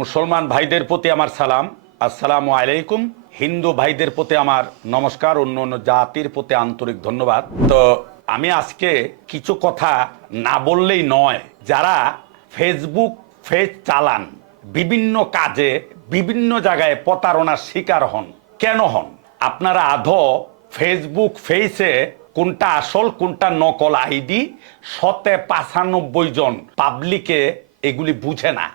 মুসলমান ভাইদের প্রতি আমার সালাম, আসসালামু আলাইকুম। হিন্দু ভাইদের প্রতি আমার নমস্কার, অন্য অন্য জাতির প্রতি আন্তরিক ধন্যবাদ। তো আমি আজকে কিছু কথা না বললেই নয়। যারা ফেসবুক পেজ চালান, বিভিন্ন কাজে বিভিন্ন জায়গায় প্রতারণার শিকার হন, কেন হন? আপনারা আদৌ ফেসবুক পেজে কোনটা আসল কোনটা নকল আইডি 95% জন পাবলিকে এগুলি বুঝে না,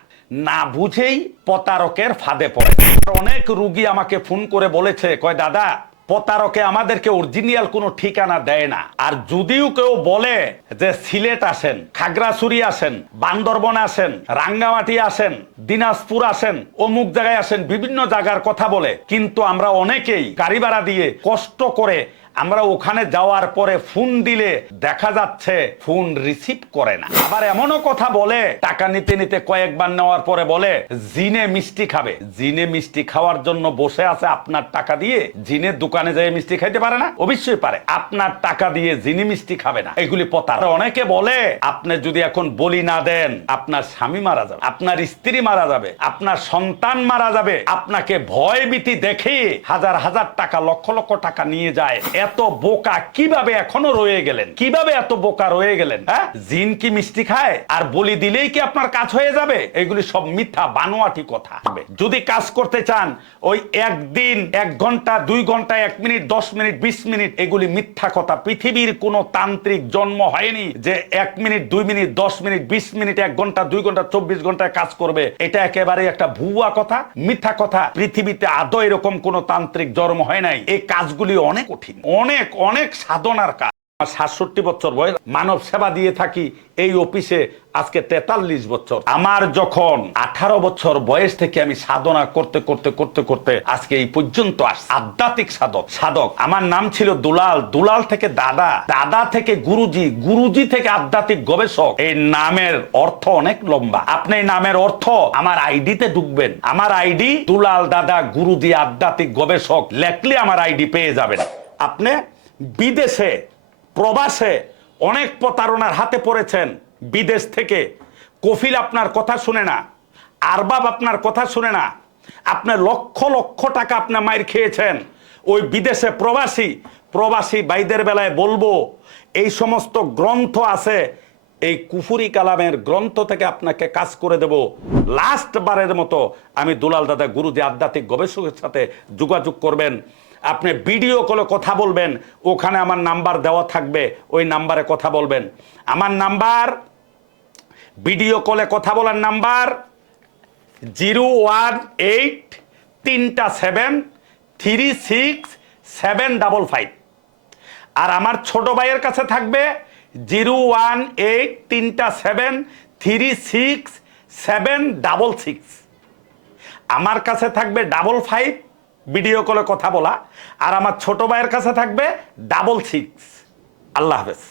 না বুঝেই প্রতারকের ফাঁদে পড়ে। অনেক রুগী আমাকে ফোন করে বলেছে, কয় দাদা, প্রতারকে আমাদেরকে অরিজিনাল কোনো ঠিকানা দেয় না, আর যদিও কেউ বলে যে সিলেট আসেন, খাগড়াছড়ি আসেন, বান্দরবন আসেন, রাঙ্গামাটি আসেন, দিনাজপুর আসেন, অমুক জায়গায় আসেন, বিভিন্ন জায়গার কথা বলে, কিন্তু আমরা অনেকেই গাড়ি ভাড়া দিয়ে কষ্ট করে আমরা ওখানে যাওয়ার পরে ফোন দিলে দেখা যাচ্ছে ফোন রিসিভ করে না। আবার এমনও কথা বলে, টাকা নিতে নিতে কয়েকবার নেওয়ার পরে বলে জিনে মিষ্টি খাবে। জিনে মিষ্টি খাওয়ার জন্য বসে আছে আপনার টাকা দিয়ে। জিনের দোকানে যেয়ে মিষ্টি খাইতে পারে না? অবশ্যই পারে। আপনার টাকা দিয়ে জিনি মিষ্টি খাবে না। এগুলি প্রতারণা। অনেকে বলে আপনি যদি এখন বলি না দেন, আপনার স্বামী মারা যাবে, আপনার স্ত্রী মারা যাবে, আপনার সন্তান মারা যাবে। আপনাকে ভয় ভীতি দেখিয়ে হাজার হাজার টাকা, লক্ষ লক্ষ টাকা নিয়ে যায়। এত বোকা কিভাবে এখনো রয়ে গেলেন? কিভাবে এত বোকা রয়ে গেলেন? হ্যাঁ, জিন কি মিষ্টি খায়? আর বলি দিলেই কি আপনার কাজ হয়ে যাবে? এগুলি সব মিথ্যা বানোয়াটি কথা। যদি কাজ করতে চান, ওই একদিন 1 ঘন্টা 2 ঘন্টা 1 মিনিট 10 মিনিট 20 মিনিট, এগুলি মিথ্যা কথা। পৃথিবীর কোন তান্ত্রিক জন্ম হয়নি যে 1 মিনিট 2 মিনিট 10 মিনিট 20 মিনিট 1 ঘন্টা 2 ঘন্টা 24 ঘন্টায় কাজ করবে। এটা একেবারে একটা ভুয়া কথা, মিথ্যা কথা। পৃথিবীতে আদৌ এরকম কোন তান্ত্রিক জন্ম হয় নাই। এই কাজগুলি অনেক কঠিন, অনেক অনেক সাধনার কাজ। 67 বছর বয়স, মানব সেবা দিয়ে থাকি এই অফিসে আজকে 43 বছর। আমার যখন 18 বছর বয়স থেকে আমি সাধনা করতে করতে করতে করতে আজকে এই পর্যন্ত আসছি। আধ্যাত্মিক সাধক। আমার নাম ছিল দুলাল, দুলাল থেকে দাদা, দাদা থেকে গুরুজি, গুরুজি থেকে আধ্যাত্মিক গবেষক। এই নামের অর্থ অনেক লম্বা। আপনি এই নামের অর্থ আমার আইডিতে ঢুকবেন, আমার আইডি দুলাল দাদা গুরুজি আধ্যাত্মিক গবেষক লেখলে আমার আইডি পেয়ে যাবেন। আপনি বিদেশে প্রবাসে অনেক প্রতারণার হাতে পড়েছেন। বিদেশ থেকে কফিল আপনার কথা শুনে না, আরবাব আপনার কথা শুনে না, আপনার লক্ষ লক্ষ টাকা আপনার মায়ের খেয়েছেন। ওই বিদেশে প্রবাসী ভাইদের বেলায় বলবো, এই সমস্ত গ্রন্থ আছে, এই কুফুরি কালামের গ্রন্থ থেকে আপনাকে কাজ করে দেব। লাস্ট বারের মতো আমি দুলাল দাদা গুরুজি আধ্যাত্মিক গবেষকের সাথে যোগাযোগ করবেন। আপনি ভিডিও কলে কথা বলবেন, ওখানে আমার নাম্বার দেওয়া থাকবে, ওই নাম্বারে কথা বলবেন। আমার নাম্বার, ভিডিও কলে কথা বলার নাম্বার 018373675। আর আমার ছোট ভাইয়ের কাছে থাকবে 01837367566। আমার কাছে থাকবে 55 ভিডিও কলে কথা বলা, আর আমার ছোট ভাইয়ের কাছে থাকবে 66। আল্লাহ হাফেজ।